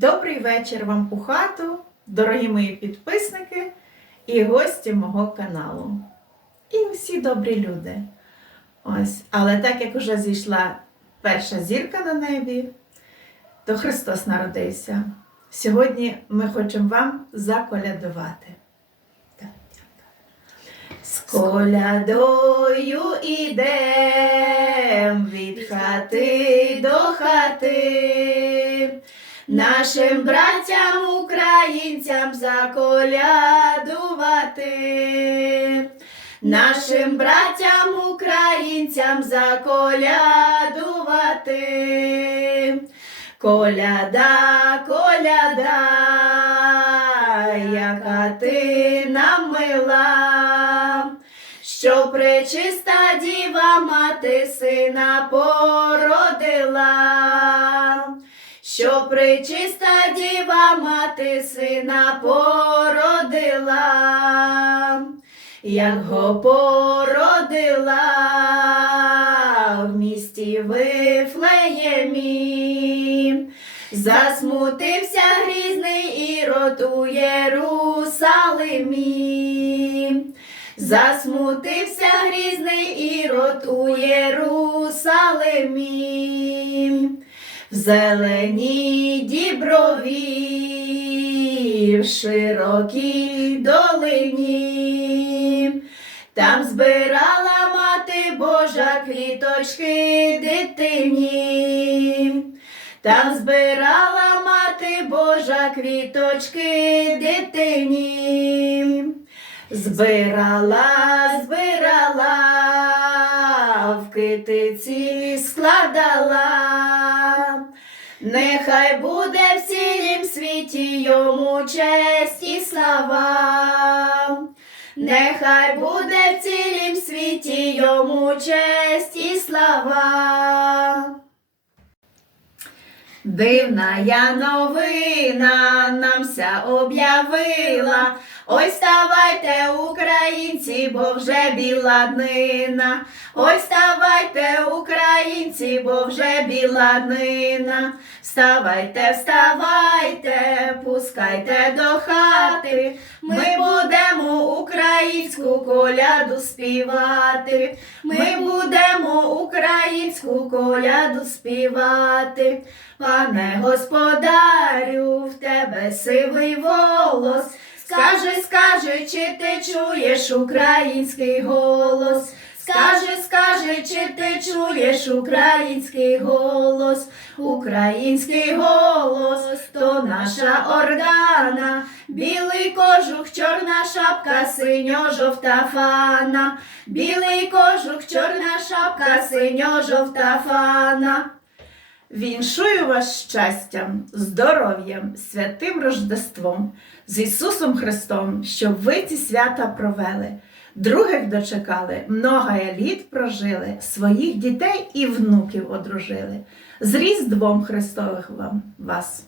Добрий вечір вам у хату, дорогі мої підписники і гості мого каналу. І всі добрі люди. Ось, але так як уже зійшла перша зірка на небі, то Христос народився. Сьогодні ми хочемо вам заколядувати. З колядою ідем від хати до хати. Нашим братям українцям заколядувати. Нашим братям українцям заколядувати. Коляда, коляда, яка ти нам мила, що пречиста діва мати сина породила, що пречиста діва мати сина породила, як го породила в місті Вифлеємі. Засмутився грізний ірод у Єрусалимі. Засмутився грізний ірод у Єрусалимі. В зеленій діброві, в широкій долині. Там збирала мати Божа квіточки дитині. Там збирала мати Божа квіточки дитині. Збирала, збирала, в китиці складала. Нехай буде в цілім світі йому честь і слава. Нехай буде в цілім світі йому честь і слава. Дивна я новина нам ся об'явила. Ой, ставайте, українці, бо вже біла днина. Ой, ставайте, українці, бо вже біла днина. Вставайте, вставайте, пускайте до хати. Ми будемо українську коляду співати. Ми будемо українську коляду співати. Пане господарю, в тебе сивий волос. Скажи, скажи, чи ти чуєш український голос? Скажи, скажи, чи ти чуєш український голос? Український голос, то наша ордана, білий кожух, чорна шапка, синьо-жовта фана, білий кожух, чорна шапка, синьо-жовта фана. Віншую вас щастям, здоров'ям, святим Рождеством, з Ісусом Христом, щоб ви ці свята провели, других дочекали, много літ прожили, своїх дітей і внуків одружили. З Різдвом Христових вам вас!